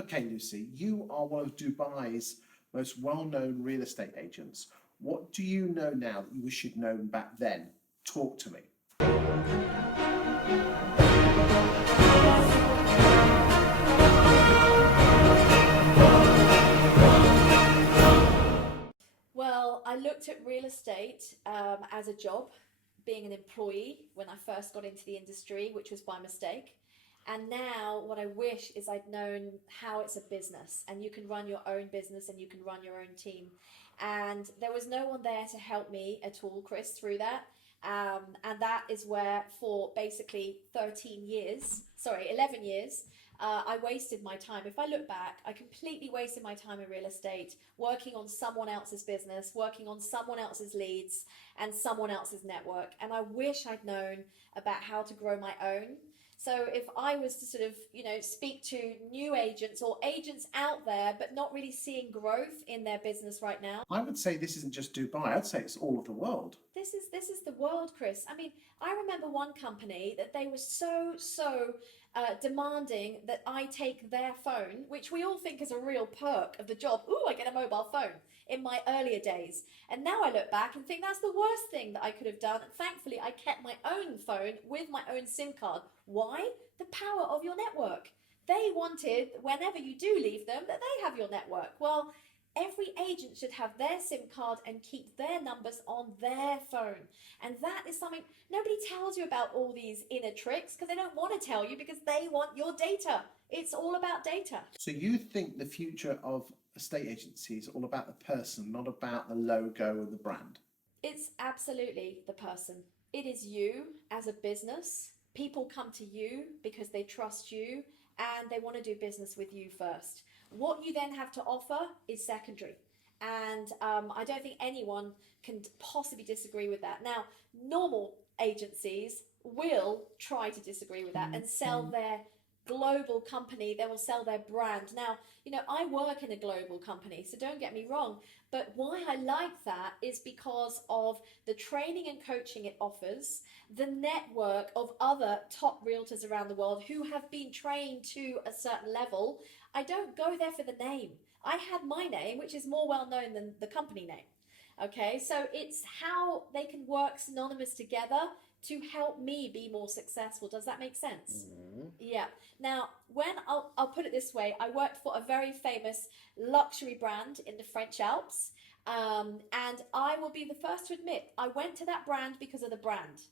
Okay, Lucy, you are one of Dubai's most well-known real estate agents. What do you know now that you wish you'd known back then? Talk to me. Well, I looked at real estate as a job, being an employee when I first got into the industry, which was by mistake. And now what I wish is I'd known how it's a business and you can run your own business and you can run your own team. And there was no one there to help me at all, Chris, through that. And that is where for basically 11 years, I wasted my time. If I look back, I completely wasted my time in real estate, working on someone else's business, working on someone else's leads and someone else's network. And I wish I'd known about how to grow my own. So if I was to sort of, speak to new agents or agents out there, but not really seeing growth in their business right now. I would say this isn't just Dubai, I'd say it's all of the world. This is the world, Chris. I mean, I remember one company that they were so demanding that I take their phone, which we all think is a real perk of the job. Ooh, I get a mobile phone in my earlier days. And now I look back and think that's the worst thing that I could have done. And thankfully, I kept my own phone with my own SIM card. Why? The power of your network. They wanted, whenever you do leave them, that they have your network. Well, every agent should have their SIM card and keep their numbers on their phone. And that is something nobody tells you about, all these inner tricks, because they don't want to tell you because they want your data. It's all about data. So you think the future of estate agency is all about the person, not about the logo and the brand? It's absolutely the person. It is you as a business. People come to you because they trust you and they want to do business with you first. What you then have to offer is secondary. And I don't think anyone can possibly disagree with that. Now, normal agencies will try to disagree with that and sell their global company. They will sell their brand. Now, I work in a global company, so don't get me wrong. But why I like that is because of the training and coaching it offers, the network of other top realtors around the world who have been trained to a certain level. I don't go there for the name. I had my name, which is more well known than the company name. Okay, so it's how they can work synonymous together to help me be more successful. Does that make sense? Mm-hmm. Yeah. Now, I'll put it this way, I worked for a very famous luxury brand in the French Alps. And I will be the first to admit, I went to that brand because of the brand.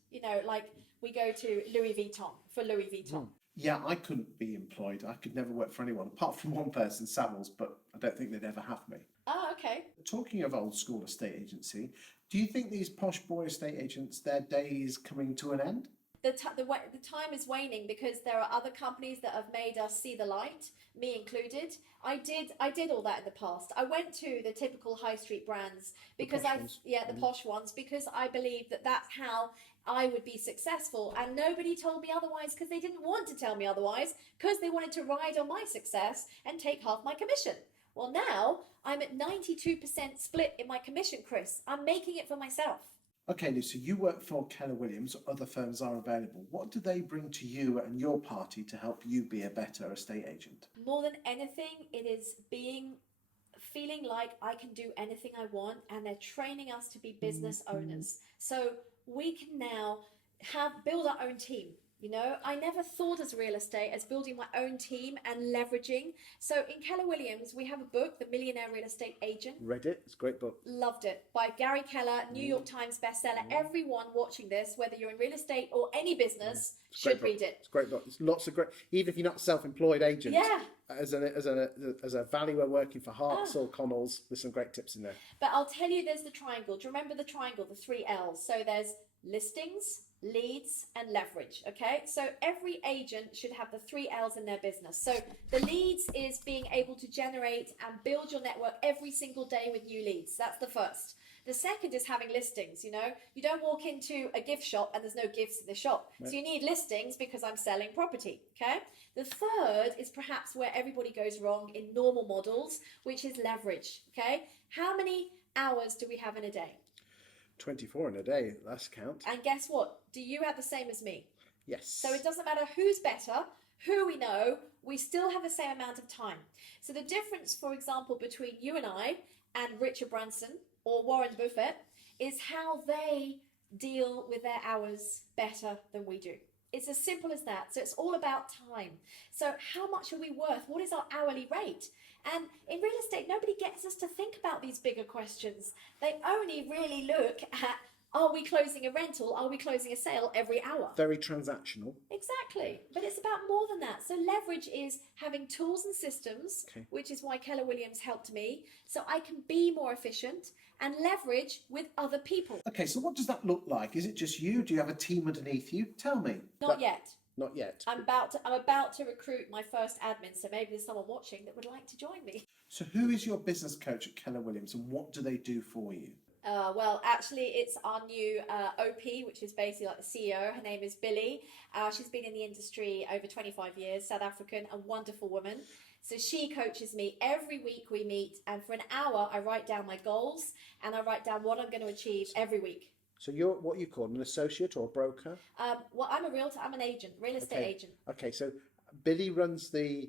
Like we go to Louis Vuitton for Louis Vuitton. Yeah, I couldn't be employed. I could never work for anyone, apart from one person, Savills, but I don't think they'd ever have me. Oh, okay. Talking of old school estate agency, do you think these posh boy estate agents, their days coming to an end? The time is waning because there are other companies that have made us see the light, me included. I did all that in the past. I went to the typical high street brands because the posh ones, because I believe that that's how I would be successful, and nobody told me otherwise because they didn't want to tell me otherwise, because they wanted to ride on my success and take half my commission. Well, now I'm at 92% split in my commission, Chris. I'm making it for myself. Okay, Lucy, you work for Keller Williams, other firms are available. What do they bring to you and your party to help you be a better estate agent? More than anything, it is feeling like I can do anything I want, and they're training us to be business owners. So we can now build our own team. I never thought as real estate as building my own team and leveraging. So in Keller Williams, we have a book, The Millionaire Real Estate Agent. Read it. It's a great book. Loved it. By Gary Keller, New York Times bestseller. Everyone watching this, whether you're in real estate or any business, should read it. It's a great book. It's lots of great, even if you're not a self-employed agent. Yeah. As a valuer working for Harts or Connells, there's some great tips in there. But I'll tell you, there's the triangle. Do you remember the triangle, the 3 L's? So there's listings, leads and leverage. Okay, so every agent should have the 3 L's in their business. So the leads is being able to generate and build your network every single day with new leads. That's the first. The second is having listings. You don't walk into a gift shop and there's no gifts in the shop. Right. So you need listings because I'm selling property. Okay. The third is perhaps where everybody goes wrong in normal models, which is leverage. Okay. How many hours do we have in a day? 24 in a day, last count. And guess what? Do you have the same as me? Yes. So it doesn't matter who's better, who we know, We still have the same amount of time. So the difference, for example, between you and I and Richard Branson or Warren Buffett is how they deal with their hours better than we do. It's as simple as that. So it's all about time. So how much are we worth? What is our hourly rate? And in real estate, nobody gets us to think about these bigger questions. They only really look at, are we closing a rental? Are we closing a sale every hour? Very transactional. Exactly. But it's about more than that. So leverage is having tools and systems, which is why Keller Williams helped me, so I can be more efficient and leverage with other people. Okay, so what does that look like? Is it just you? Do you have a team underneath you? Tell me. Not yet. Not yet. I'm about to recruit my first admin, so maybe there's someone watching that would like to join me. So who is your business coach at Keller Williams and what do they do for you? Well, actually, it's our new OP, which is basically like the CEO. Her name is Billy. She's been in the industry over 25 years, South African, a wonderful woman. So she coaches me. Every week we meet, and for an hour I write down my goals and I write down what I'm going to achieve every week. So you're what you call an associate or a broker? Well, I'm a realtor. I'm an agent, real estate agent. Okay, so Billy runs the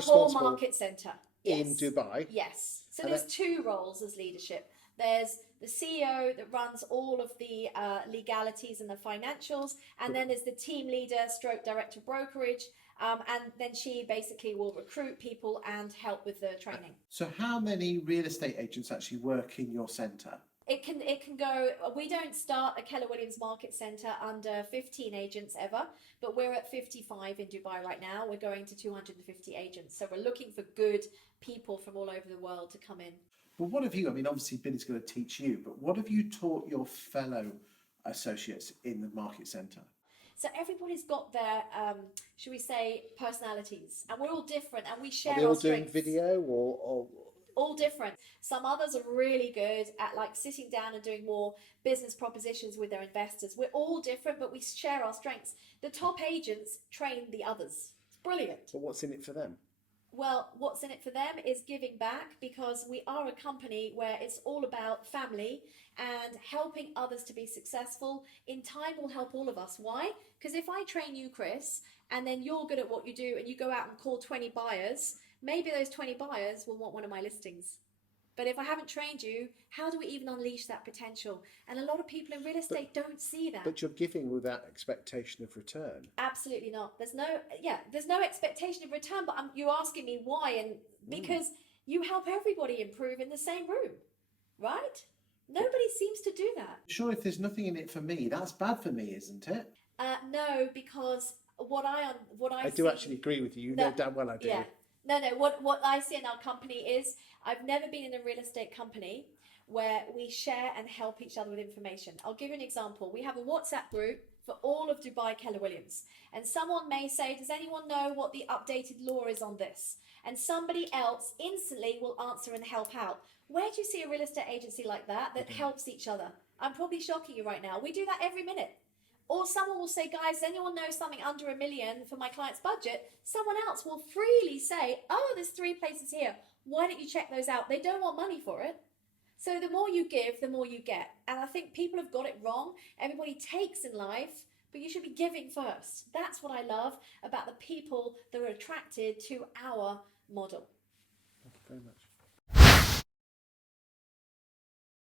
whole market centre in Dubai. Yes. So there's two roles as leadership. There's the CEO that runs all of the legalities and the financials, and then there's the team leader stroke director of brokerage, and then she basically will recruit people and help with the training. So how many real estate agents actually work in your centre? It can go, we don't start a Keller Williams Market Centre under 15 agents ever, but we're at 55 in Dubai right now. We're going to 250 agents. So we're looking for good people from all over the world to come in. But what have you, I mean, obviously Billy's going to teach you, but what have you taught your fellow associates in the market centre? So everybody's got their, should we say, personalities, and we're all different, and we share Are they all our doing strengths. video or? All different. Some others are really good at like sitting down and doing more business propositions with their investors. We're all different, but we share our strengths. The top agents train the others. It's brilliant. But what's in it for them? Well, what's in it for them is giving back, because we are a company where it's all about family and helping others to be successful. In time will help all of us. Why? Because if I train you, Chris, and then you're good at what you do and you go out and call 20 buyers, maybe those 20 buyers will want one of my listings. But if I haven't trained you, how do we even unleash that potential? And a lot of people in real estate don't see that. But you're giving without expectation of return. Absolutely not. There's no expectation of return, but you're asking me why, and because you help everybody improve in the same room, right? Nobody seems to do that. Sure, if there's nothing in it for me, that's bad for me, isn't it? No, because what I do actually agree with you. You know damn well I do. Yeah. No. What I see in our company is, I've never been in a real estate company where we share and help each other with information. I'll give you an example. We have a WhatsApp group for all of Dubai Keller Williams. And someone may say, does anyone know what the updated law is on this? And somebody else instantly will answer and help out. Where do you see a real estate agency like that helps each other? I'm probably shocking you right now. We do that every minute. Or someone will say, guys, does anyone know something under $1 million for my client's budget? Someone else will freely say, oh, there's 3 places here. Why don't you check those out? They don't want money for it. So the more you give, the more you get. And I think people have got it wrong. Everybody takes in life, but you should be giving first. That's what I love about the people that are attracted to our model. Thank you very much.